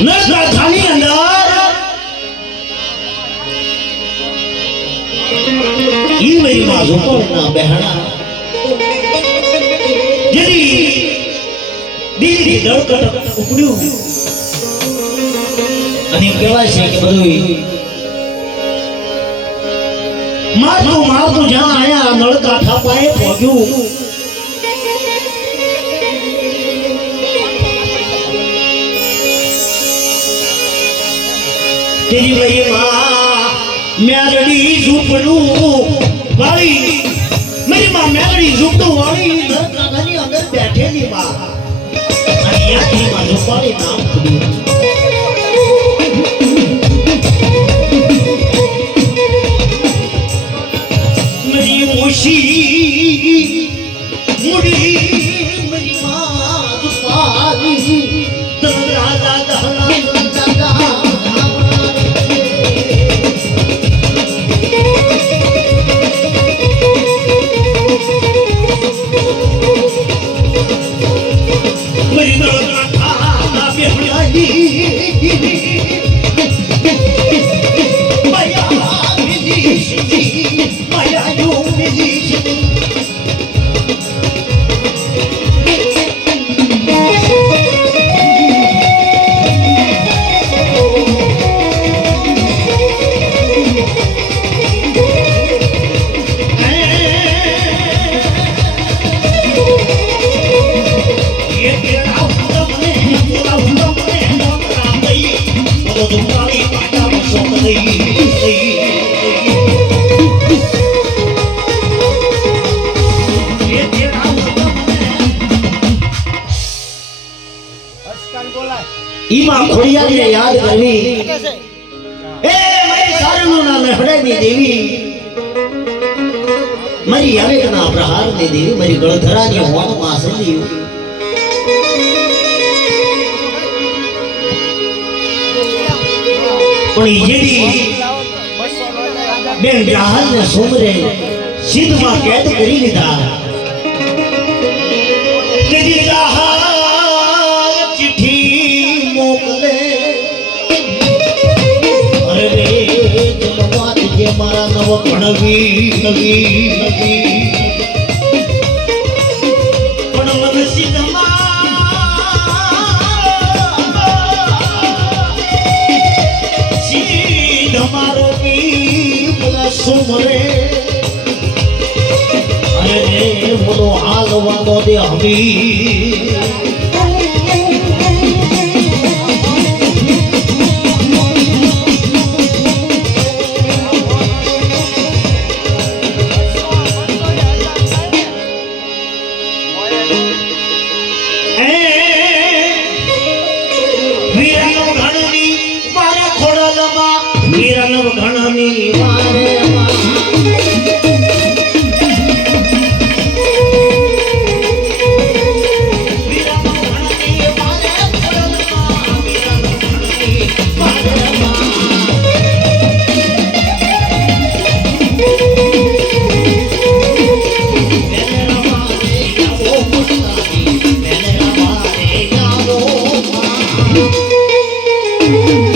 નળકાઠાની અંદર ઈ મેરી માં ઝુંપડના બહેણા જેની દિલથી ધડકન ઉપડ્યું અને કહેવાય છે કે બધું મારતું જ્યાં આયા નળકાઠા પાસે પહોંચ્યું તેરી વહી માં મેરડી ઝૂંપડું વાળી મારી માં મેરડી ઝૂંપડું વાળી નળકાઠાની અંદર બેઠેલી માં અને યાથી માં ઝૂંપાડી નામ ખુલ્યું મારી મોશી મુડી મારી માં ઝૂંપાડી તરા દાદા ઈમાં ખોડિયાને યાદ કરવી એ મારી સારનું નામ હડાની દેવી મારી અવેકના પ્રહારની દેવી મારી ગળધરાની હોનમાં સલી પણ જેડી બેન જહાજને સોમરે સિદ્ધમાં કેદ કરી લીધા તેજી જહાજ ચિઠ્ઠી મોકલે અરે રે જમવાત જે મારા નવ ભણવી નવી પણ મન સીધ મારો સુમરે અરે રે બોલો હાલવાનો દે હમી ઘણની વારે Thank you.